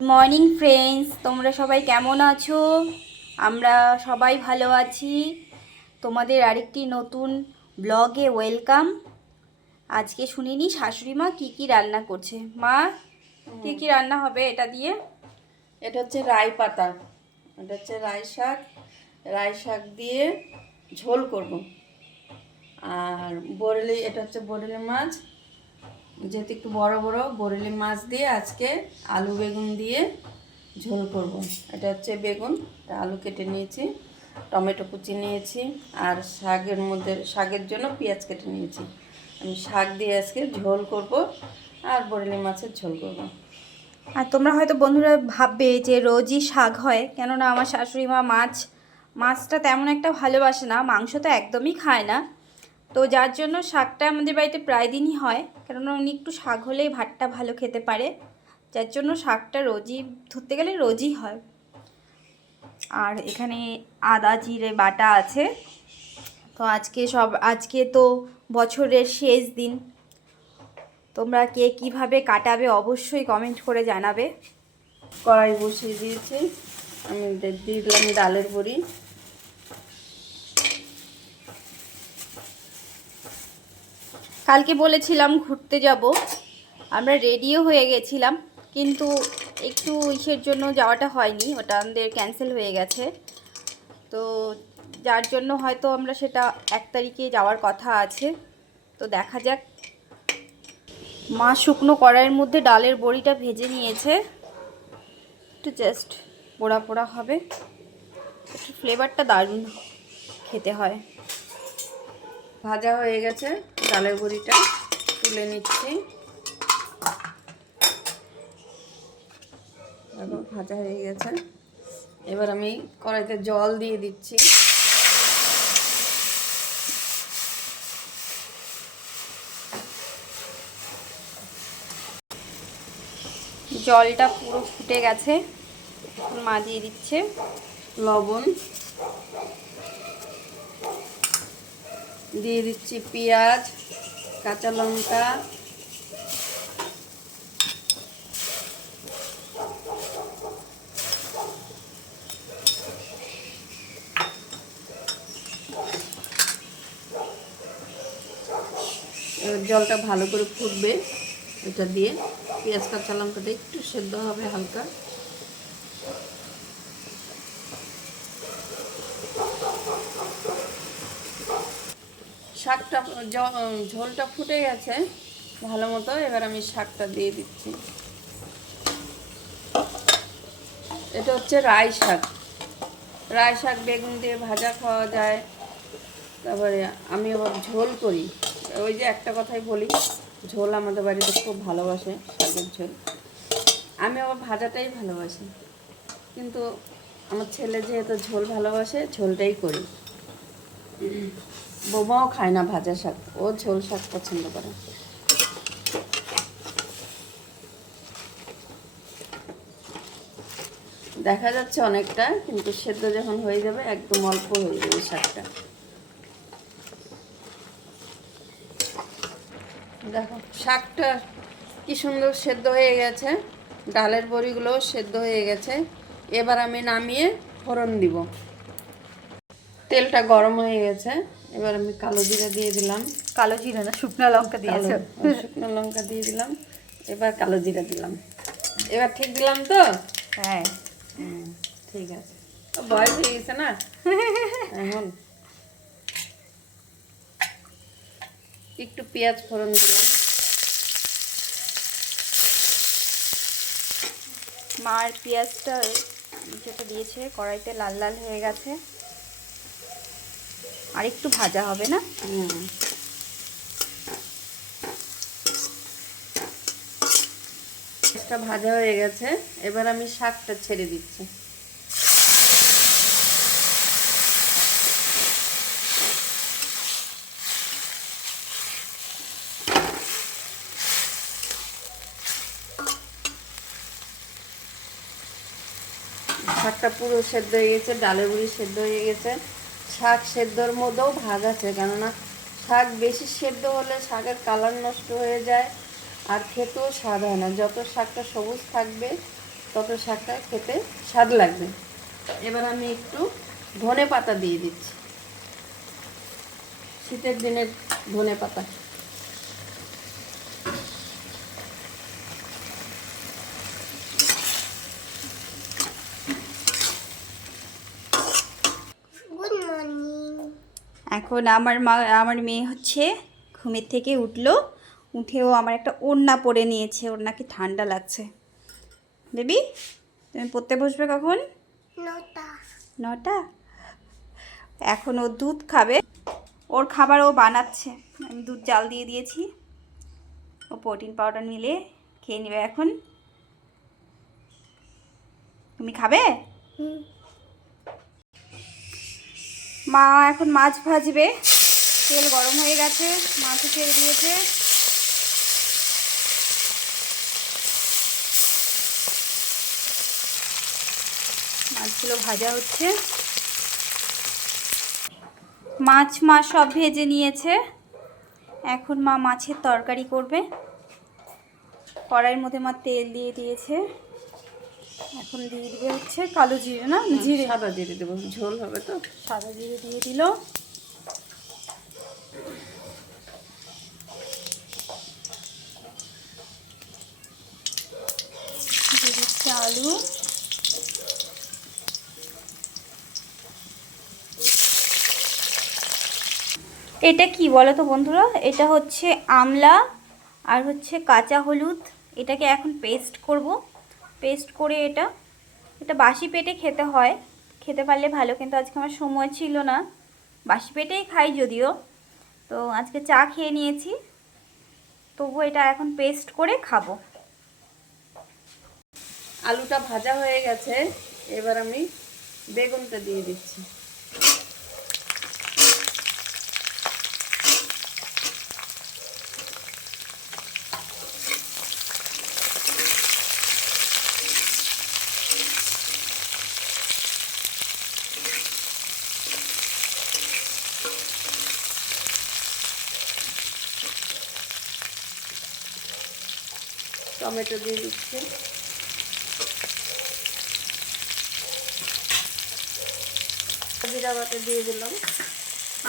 Morning friends, তোমরা সবাই কেমন আছো? আমরা সবাই ভালো আছি। তোমাদের আরেকটি নতুন ব্লগে ওয়েলকাম। আজকে শুনিনি শাশুড়ি মা কী কী রান্না করছে। মা, কী কী রান্না হবে এটা দিয়ে? এটা হচ্ছে রাই পাতা, এটা হচ্ছে রাই শাক দিয়ে ঝোল করব। আর বরেলি, এটা হচ্ছে বরেলি মাছ, যেহেতু একটু বড় বড় বরেলি মাছ দিয়ে আজকে আলু বেগুন দিয়ে ঝোল করব। এটা হচ্ছে বেগুন, আলু কেটে নিয়েছি, টমেটো কুচি নিয়েছি, আর শাকের জন্য পেঁয়াজ কেটে নিয়েছি। আমি শাক দিয়ে আজকে ঝোল করব আর বরেলি মাছের ঝোল করব। আর তোমরা হয়তো বন্ধুরা ভাববে যে রোজই শাক হয়, কেননা আমার শাশুড়ি মা মাছটা তেমন একটা ভালোবাসে না, মাংস তো একদমই খায় না। তো যার জন্য শাকটা আমাদের বাড়িতে প্রায় দিনই হয়, কেননা উনি একটু শাক হলেই ভাতটা ভালো খেতে পারে। যার জন্য শাকটা রোজই, ধরতে গেলে রোজই হয়। আর এখানে আদা জিরে বাটা আছে। তো আজকে তো বছরের শেষ দিন। তোমরা কে কীভাবে কাটাবে অবশ্যই কমেন্ট করে জানাবে। কড়াই বসিয়ে দিয়েছি, আমি দিয়ে দিলাম ডালের বড়ি। কালকে বলেছিলাম ঘুরতে যাব, আমরা রেডিও হয়ে গেছিলাম, কিন্তু একটু ইসের জন্য যাওয়াটা হয়নি, ওটা আমাদের ক্যান্সেল হয়ে গেছে। তো যার জন্য হয়তো আমরা সেটা 1 তারিখে যাওয়ার কথা আছে। তো দেখা যাক। মা শুকনো কড়াইয়ের মধ্যে ডালের বড়িটা ভেজে নিয়েছে, একটু জাস্ট পোড়া পোড়া হবে, একটু ফ্লেভারটা দারুণ খেতে হয়। ভাজা হয়ে গেছে, ডালের বড়িটা তুলে নিচ্ছি। এখন ভাজা হয়ে গেছে, এবার আমি কড়াইতে জল দিয়ে দিচ্ছি। জলটা পুরো ফুটে গেছে, এখন মা দিয়ে দিচ্ছে লবণ, দিয়ে দিচ্ছি পেঁয়াজ, কাঁচা লঙ্কা, এবার জলটা ভালো করে ফুটবে, এটা দিয়ে পেঁয়াজ কাঁচা লঙ্কাটা একটু সেদ্ধ হবে হালকা। শাকটা ঝোলটা ফুটে গেছে ভালো মতো, এবার আমি শাকটা দিয়ে দিচ্ছি। এটা হচ্ছে রাই শাক বেগুন দিয়ে ভাজা খাওয়া যায়, তারপরে আমি আবার ঝোল করি। ওই যে একটা কথাই বলি, ঝোল আমাদের বাড়িতে খুব ভালোবাসে, শাকের ঝোল। আমি আবার ভাজাটাই ভালোবাসি, কিন্তু আমার ছেলে যেহেতু ঝোল ভালোবাসে, ঝোলটাই করি। বৌমাও খায় না ভাজা শাক, ও ঝোল শাক পছন্দ করে। দেখা যাচ্ছে অনেকটা, কিন্তু সেদ্ধ যখন হয়ে যাবে একদম অল্প হয়ে যাবে শাকটা। দেখো শাকটা কি সুন্দর সেদ্ধ হয়ে গেছে, ডালের বড়িগুলোও সেদ্ধ হয়ে গেছে। এবার আমি নামিয়ে ফোড়ন দিব। তেলটা গরম হয়ে গেছে, এবার আমি কালো জিরা দিয়ে দিলাম। কালো জিরা না, শুকনো লঙ্কা দিয়েছে। শুকনো লঙ্কা দিয়ে দিলাম, এবার কালো জিরা দিলাম। এবার ঠিক দিলাম তো? হ্যাঁ, ঠিক আছে, বয়স হয়ে গেছে না এখন। একটু পেঁয়াজ ফোড়ন দিলাম। মার পেঁয়াজটা যেটা দিয়েছে কড়াইতে লাল লাল হয়ে গেছে, আর একটু ভাজা হবে না? পেঁয়াজটা ভাজা হয়ে গেছে, এবার আমি শাকটা ছেড়ে দিচ্ছি। শাকটা পুরো সেদ্ধ হয়ে গেছে, ডালের বড়ি সেদ্ধ হয়ে গেছে, শাক সেদ্ধর মধ্যেও ভাগ আছে, কেননা শাক বেশি সেদ্ধ হলে শাকের কালার নষ্ট হয়ে যায় আর খেতেও স্বাদ হয় না। যত শাকটা সবুজ থাকবে তত শাকটা খেতে স্বাদ লাগবে। এবার আমি একটু ধনে পাতা দিয়ে দিচ্ছি, শীতের দিনের ধনে পাতা। এখন আমার মেয়ে হচ্ছে ঘুমের থেকে উঠলো, উঠেও আমার একটা ওড়না পরে নিয়েছে, ওর নাকি ঠান্ডা লাগছে। বেবি তুমি পড়তে বসবে কখন? 9টা। এখন ও দুধ খাবে, ওর খাবার ও বানাচ্ছে, আমি দুধ জাল দিয়ে দিয়েছি, ও প্রোটিন পাউডার নিলে খেয়ে নেবে এখন। তুমি খাবে? মা এখন মাছ ভাজবে, তেল গরম হয়ে গেছে, মাছও ছেড়ে দিয়েছে। মাছগুলো ভাজা হচ্ছে, মাছ সব ভেজে নিয়েছে। এখন মা মাছের তরকারি করবে, কড়াইয়ের মধ্যে মা তেল দিয়ে দিয়েছে। এখন দিয়ে দিবে হচ্ছে কালো জিরে, না জিরে, সাদা জিরে দেবো, ঝোল হবে তো। সাদা জিরে দিয়ে দিল। দিয়ে দিচ্ছে আলু। এটা কি বলো তো বন্ধুরা, এটা হচ্ছে আমলা আর হচ্ছে কাঁচা হলুদ, এটাকে এখন পেস্ট করব। পেস্ট করে এটা বাসি পেটে খেতে হয়, খেতে পারলে ভালো, কিন্তু আজকে আমার সময় ছিল না, বাসি পেটেই খাই যদিও, তো আজকে চা খেয়ে নিয়েছি, তবু এটা এখন পেস্ট করে খাবো। আলুটা ভাজা হয়ে গেছে, এবার আমি বেগুনটা দিয়ে দিচ্ছি। টমেটো দিয়ে দিচ্ছি। জিরা বাটা দিয়ে দিলাম,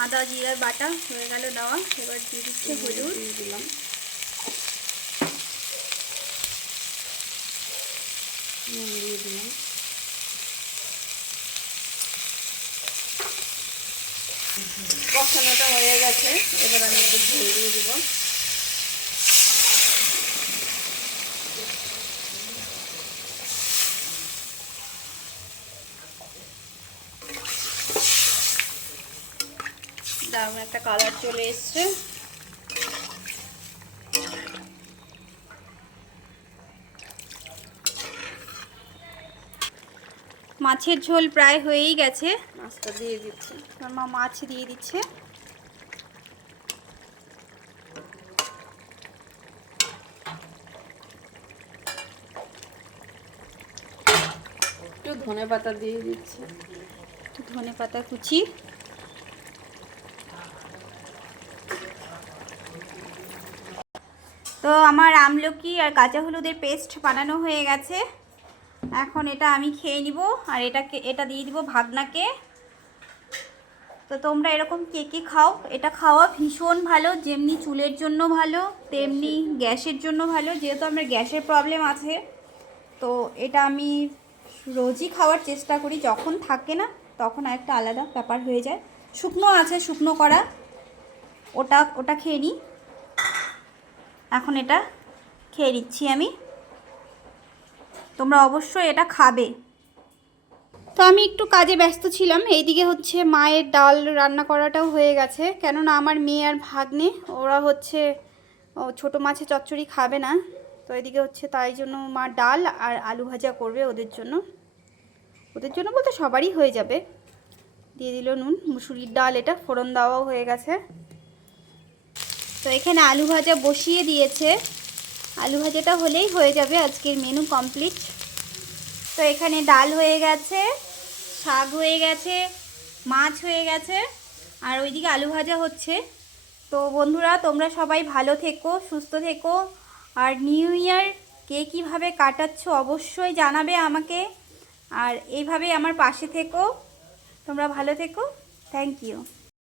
আদা জিরার বাটা হয়ে গেল দেওয়া, এবার দিয়ে দিচ্ছে হলুদ দিয়ে দিলাম, নুন দিয়ে দিলাম। কষানোটা হয়ে গেছে, এবার আমি একটু ঝোল দিয়ে দিব। দারুণ একটা কালার চলে এসছে। মাছের ঝোল প্রায় হয়েই গেছে, মাছটা দিয়ে দিচ্ছি। আমার মা মাছ দিয়ে দিচ্ছে। একটু ধনে পাতা দিয়ে দিচ্ছি, ধনে পাতা কুচি। তো আমার আমলকি আর কাঁচা হলুদের পেস্ট বানানো হয়ে গেছে, এখন এটা আমি খেয়ে নিব, আর এটা দিয়ে দিব ভাগনাকে। তো তোমরা এরকম কে কে খাও, এটা খাওয়া ভীষণ ভালো, যেমনি চুলের জন্য ভালো তেমনি গ্যাসের জন্য ভালো, যেহেতু আমার গ্যাসের প্রবলেম আছে, তো এটা আমি রোজই খাওয়ার চেষ্টা করি, যখন থাকে না তখন একটা আলাদা ব্যাপার হয়ে যায়। শুকনো আছে, শুকনো করা, ওটা খেয়ে নিই। এখন এটা খেয়ে নিচ্ছি আমি, তোমরা অবশ্যই এটা খাবে। তো আমি একটু কাজে ব্যস্ত ছিলাম, এইদিকে হচ্ছে মায়ের ডাল রান্না করাটাও হয়ে গেছে, কেননা আমার মেয়ে আর ভাগ্নে ওরা হচ্ছে ছোটো মাছের চচ্চড়ি খাবে না, তো এদিকে হচ্ছে তাই জন্য মা ডাল আর আলু ভাজা করবে ওদের জন্য বলতে সবারই হয়ে যাবে। দিয়ে দিল নুন, মুসুরির ডাল, এটা ফোড়ন দেওয়াও হয়ে গেছে। তো এখানে আলু ভাজা বসিয়ে দিয়েছে, আলু ভাজাটা হলেই হয়ে যাবে আজকের মেনু কমপ্লিট। তো এখানে ডাল হয়ে গেছে, শাক হয়ে গেছে, মাছ হয়ে গেছে, আর ওইদিকে আলু ভাজা হচ্ছে। তো বন্ধুরা তোমরা সবাই ভালো থেকো, সুস্থ থেকো, আর নিউ ইয়ার কে কীভাবে কাটাচ্ছ অবশ্যই জানাবে আমাকে। আর এইভাবেই আমার পাশে থেকো, তোমরা ভালো থেকো। Thank you.